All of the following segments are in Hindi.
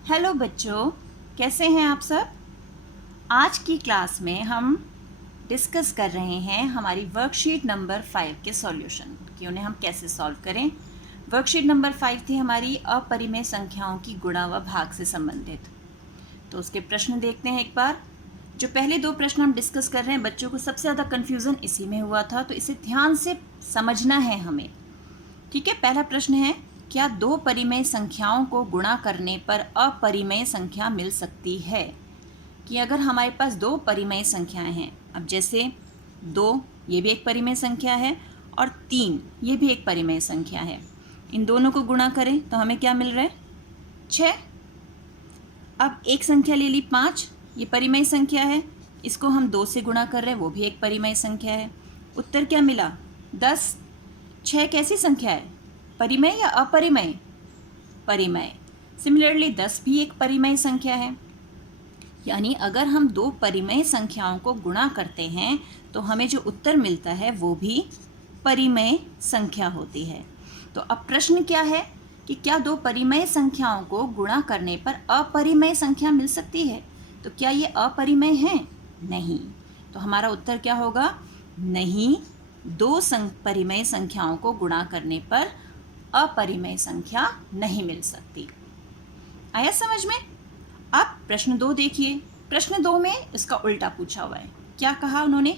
हेलो बच्चों, कैसे हैं आप सब। आज की क्लास में हम डिस्कस कर रहे हैं हमारी वर्कशीट नंबर 5 के सॉल्यूशन कि उन्हें हम कैसे सॉल्व करें। वर्कशीट नंबर 5 थी हमारी अपरिमेय संख्याओं की गुणा व भाग से संबंधित। तो उसके प्रश्न देखते हैं एक बार। जो पहले दो प्रश्न हम डिस्कस कर रहे हैं, बच्चों को सबसे ज़्यादा कन्फ्यूज़न इसी में हुआ था, तो इसे ध्यान से समझना है हमें। ठीक है, पहला प्रश्न है, क्या दो परिमेय संख्याओं को गुणा करने पर अपरिमेय संख्या मिल सकती है। कि अगर हमारे पास दो परिमेय संख्याएं हैं, अब जैसे 2 ये भी एक परिमेय संख्या है और 3 ये भी एक परिमेय संख्या है, इन दोनों को गुणा करें तो हमें क्या मिल रहा है, 6। अब एक संख्या ले ली 5, ये परिमेय संख्या है, इसको हम 2 से गुणा कर रहे हैं, वो भी एक परिमेय संख्या है। उत्तर क्या मिला, 10। 6 कैसी संख्या है, परिमेय या अपरिमेय, परिमेय। सिमिलरली 10 भी एक परिमेय संख्या है। यानी अगर हम दो परिमेय संख्याओं को गुणा करते हैं तो हमें जो उत्तर मिलता है वो भी परिमेय संख्या होती है। तो अब प्रश्न क्या है कि क्या दो परिमेय संख्याओं को गुणा करने पर अपरिमेय संख्या मिल सकती है। तो क्या ये अपरिमेय है, नहीं। तो हमारा उत्तर क्या होगा, नहीं, दो परिमेय संख्याओं को गुणा करने पर अपरिमेय संख्या नहीं मिल सकती। आया समझ में। अब प्रश्न 2 देखिए। प्रश्न 2 में इसका उल्टा पूछा हुआ है। क्या कहा उन्होंने,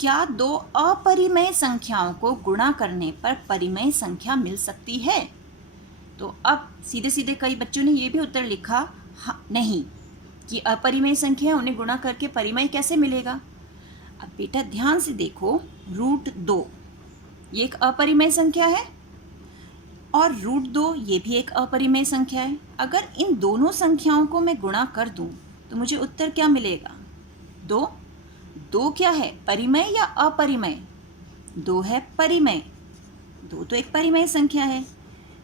क्या दो अपरिमेय संख्याओं को गुणा करने पर परिमेय संख्या मिल सकती है। तो अब सीधे सीधे कई बच्चों ने ये भी उत्तर लिखा, नहीं, कि अपरिमेय संख्या है, उन्हें गुणा करके परिमेय कैसे मिलेगा। अब बेटा ध्यान से देखो, √2 ये एक अपरिमेय संख्या है और √2 ये भी एक अपरिमेय संख्या है। अगर इन दोनों संख्याओं को मैं गुणा कर दूं तो मुझे उत्तर क्या मिलेगा, 2। 2 क्या है, परिमेय या अपरिमेय, 2 है परिमेय, 2 तो एक परिमेय संख्या है।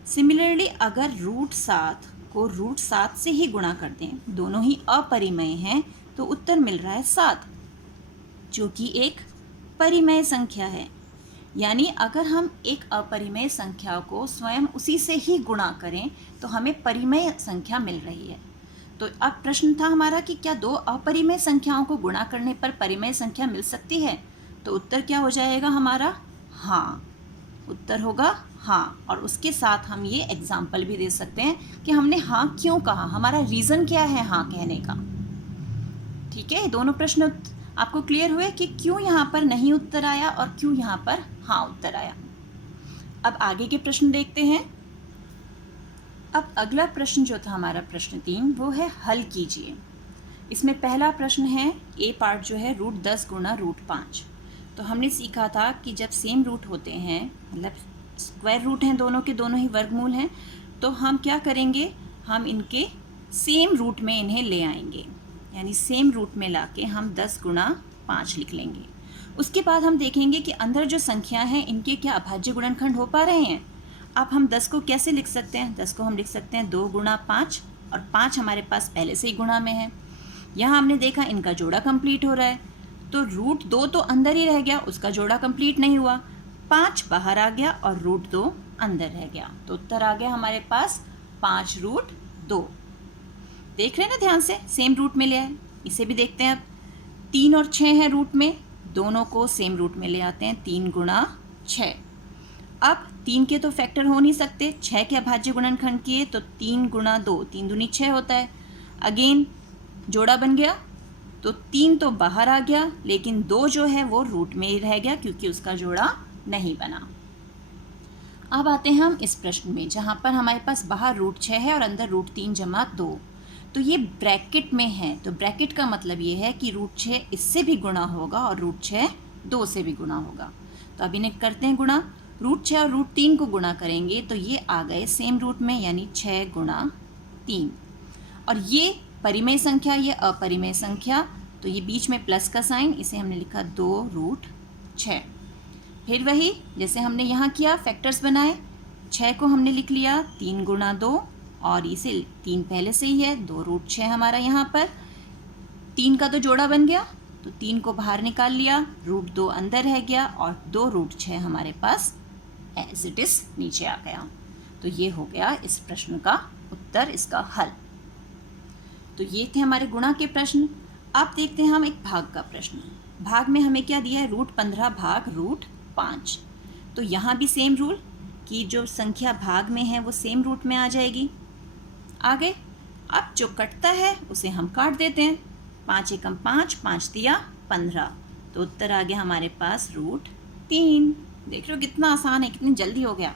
सिमिलरली अगर √7 को √7 से ही गुणा कर दें, दोनों ही अपरिमेय हैं, तो उत्तर मिल रहा है 7, जो कि एक परिमेय संख्या है। यानी अगर हम एक अपरिमेय संख्या को स्वयं उसी से ही गुणा करें तो हमें परिमेय संख्या मिल रही है। तो अब प्रश्न था हमारा कि क्या दो अपरिमेय संख्याओं को गुणा करने पर परिमेय संख्या मिल सकती है। तो उत्तर क्या हो जाएगा हमारा, हाँ। उत्तर होगा हाँ। और उसके साथ हम ये एग्जाम्पल भी दे सकते हैं कि हमने हाँ क्यों कहा, हमारा रीज़न क्या है हाँ कहने का। ठीक है, दोनों प्रश्न आपको क्लियर हुए कि क्यों यहाँ पर नहीं उत्तर आया और क्यों यहाँ पर हाँ उत्तर आया। अब आगे के प्रश्न देखते हैं। अब अगला प्रश्न जो था हमारा प्रश्न 3, वो है हल कीजिए। इसमें पहला प्रश्न है, ए पार्ट जो है √10 गुणा √5। तो हमने सीखा था कि जब सेम रूट होते हैं, मतलब स्क्वायर रूट हैं, दोनों के दोनों ही वर्गमूल हैं, तो हम क्या करेंगे, हम इनके सेम रूट में इन्हें ले आएंगे। यानी सेम रूट में लाके हम 10 गुणा 5 लिख लेंगे। उसके बाद हम देखेंगे कि अंदर जो संख्या हैं इनके क्या अभाज्य गुणनखंड हो पा रहे हैं। अब हम 10 को कैसे लिख सकते हैं, 10 को हम लिख सकते हैं 2 गुणा 5, और 5 हमारे पास पहले से ही गुणा में है। यहाँ हमने देखा इनका जोड़ा कंप्लीट हो रहा है, तो √2 तो अंदर ही रह गया, उसका जोड़ा कंप्लीट नहीं हुआ, 5 बाहर आ गया और √2 अंदर रह गया। तो उत्तर आ गया हमारे पास 5√2। देख रहे हैं ना ध्यान से, सेम रूट में ले आए। इसे भी देखते हैं। अब 3 और 6 है रूट में, दोनों को सेम रूट में ले आते हैं, 3 गुणा 6। अब 3 के तो फैक्टर हो नहीं सकते, 6 के अभाज्य गुणनखंड किए तो 3 गुणा 2, 3 दूनी 6 होता है। अगेन जोड़ा बन गया, तो 3 तो बाहर आ गया, लेकिन 2 जो है वो रूट में ही रह गया क्योंकि उसका जोड़ा नहीं बना। अब आते हैं हम इस प्रश्न में, जहाँ पर हमारे पास बाहर √6 है और अंदर √3 जमा 2। तो ये ब्रैकेट में है, तो ब्रैकेट का मतलब ये है कि √6 इससे भी गुणा होगा और √6 2 से भी गुणा होगा। तो अब इन्हें करते हैं गुणा, √6 और √3 को गुणा करेंगे तो ये आ गए सेम रूट में, यानी 6 गुणा 3। और ये परिमेय संख्या, ये अपरिमेय संख्या, तो ये बीच में प्लस का साइन, इसे हमने लिखा 2√6। फिर वही जैसे हमने यहाँ किया, फैक्टर्स बनाए, 6 को हमने लिख लिया 3 गुणा 2, और इसे 3 पहले से ही है, 2√6 हमारा यहाँ पर, 3 का तो जोड़ा बन गया, तो 3 को बाहर निकाल लिया, √2 अंदर रह गया और 2√6 हमारे पास एज इट इज़ नीचे आ गया। तो ये हो गया इस प्रश्न का उत्तर, इसका हल। तो ये थे हमारे गुणा के प्रश्न। अब देखते हैं हम एक भाग का प्रश्न। भाग में हमें क्या दिया है, √15 भाग √5। तो यहाँ भी सेम रूल कि जो संख्या भाग में है वो सेम रूट में आ जाएगी। आगे अब जो कटता है उसे हम काट देते हैं। 5 एकम 5, 5 तिया 15, तो उत्तर आ गया हमारे पास √3। देख रहे हो कितना आसान है, कितनी जल्दी हो गया।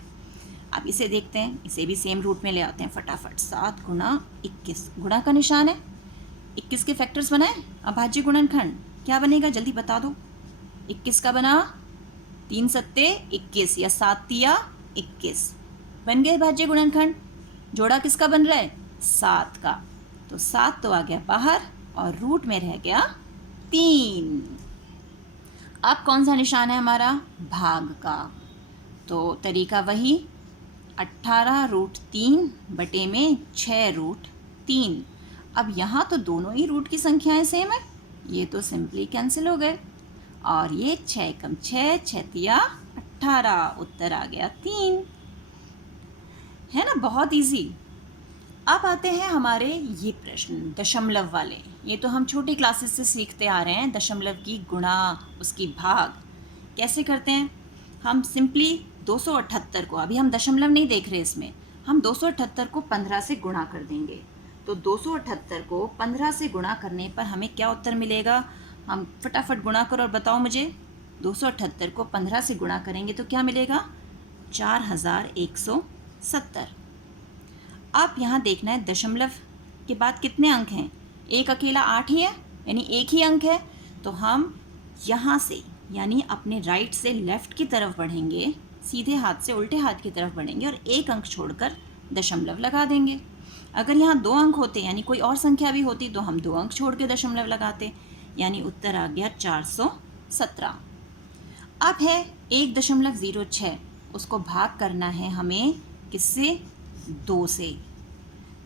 अब इसे देखते हैं, इसे भी सेम रूट में ले आते हैं फटाफट। 7 गुणा 21, गुणा का निशान है। 21 के फैक्टर्स बनाए, अभाज्य गुणनखंड क्या बनेगा जल्दी बता दो। 21 का बना 3 सत्ते 21 या 7 तिया 21, बन गए भाज्य गुणनखंड। जोड़ा किसका बन रहा है, 7 का, तो 7 तो आ गया बाहर और रूट में रह गया 3। अब कौन सा निशान है हमारा, भाग का। तो तरीका वही, 18√3 बटे में 6√3। अब यहाँ तो दोनों ही रूट की संख्याएं सेम है, ये तो सिंपली कैंसिल हो गए। और ये 6 एकम 6, 6 तिया 18, उत्तर आ गया 3। है ना, बहुत इजी। अब आते हैं हमारे ये प्रश्न दशमलव वाले। ये तो हम छोटी क्लासेस से सीखते आ रहे हैं, दशमलव की गुणा, उसकी भाग कैसे करते हैं। हम सिंपली 278 को, अभी हम दशमलव नहीं देख रहे इसमें, हम 278 को 15 से गुणा कर देंगे। तो 278 को 15 से गुणा करने पर हमें क्या उत्तर मिलेगा, हम फटाफट गुणा करो और बताओ मुझे। 278 को 15 से गुणा करेंगे तो क्या मिलेगा, 4170। अब यहाँ देखना है दशमलव के बाद कितने अंक हैं, एक अकेला 8 ही है, यानी एक ही अंक है। तो हम यहाँ से यानी अपने राइट से लेफ्ट की तरफ बढ़ेंगे, सीधे हाथ से उल्टे हाथ की तरफ बढ़ेंगे और एक अंक छोड़कर दशमलव लगा देंगे। अगर यहाँ 2 अंक होते यानी कोई और संख्या भी होती तो हम 2 अंक छोड़ के दशमलव लगाते, यानी उत्तर आ गया 417। अब है 1.06, उसको भाग करना है हमें किससे, 2 से।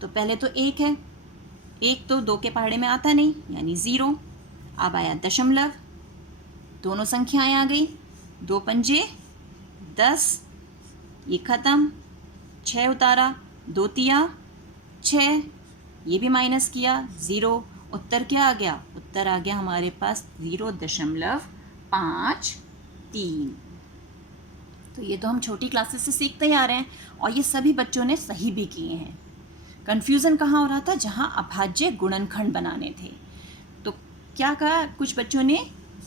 तो पहले तो 1 है, 1 तो 2 के पहाड़े में आता नहीं, यानी 0। अब आया दशमलव, दोनों संख्याएं आ गई, 2 पंजे 10, ये ख़त्म, 6 उतारा, 2 तिया 6, ये भी माइनस किया 0, उत्तर क्या आ गया, उत्तर आ गया हमारे पास 0.53। तो ये तो हम छोटी क्लासेस से सीखते ही आ रहे हैं और ये सभी बच्चों ने सही भी किए हैं। कन्फ्यूज़न कहाँ हो रहा था, जहाँ अभाज्य गुणनखंड बनाने थे तो क्या कहा, कुछ बच्चों ने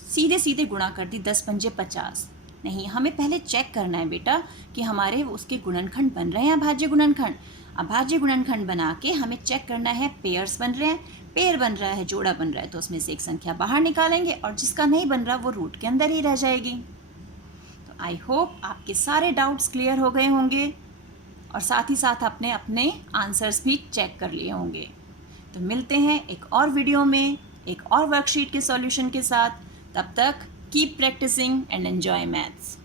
सीधे सीधे गुणा कर दी, 10 पंजे 50। नहीं, हमें पहले चेक करना है बेटा कि हमारे उसके गुणनखंड बन रहे हैं अभाज्य गुणनखंड। अभाज्य गुणनखंड बना के हमें चेक करना है पेयर्स बन रहे हैं, पेयर बन रहा है, जोड़ा बन रहा है, तो उसमें से एक संख्या बाहर निकालेंगे और जिसका नहीं बन रहा वो रूट के अंदर ही रह जाएगी। तो आई होप आपके सारे डाउट्स क्लियर हो गए होंगे और साथ ही साथ आपने अपने आंसर्स भी चेक कर लिए होंगे। तो मिलते हैं एक और वीडियो में एक और वर्कशीट के सॉल्यूशन के साथ। तब तक keep practicing and enjoy maths.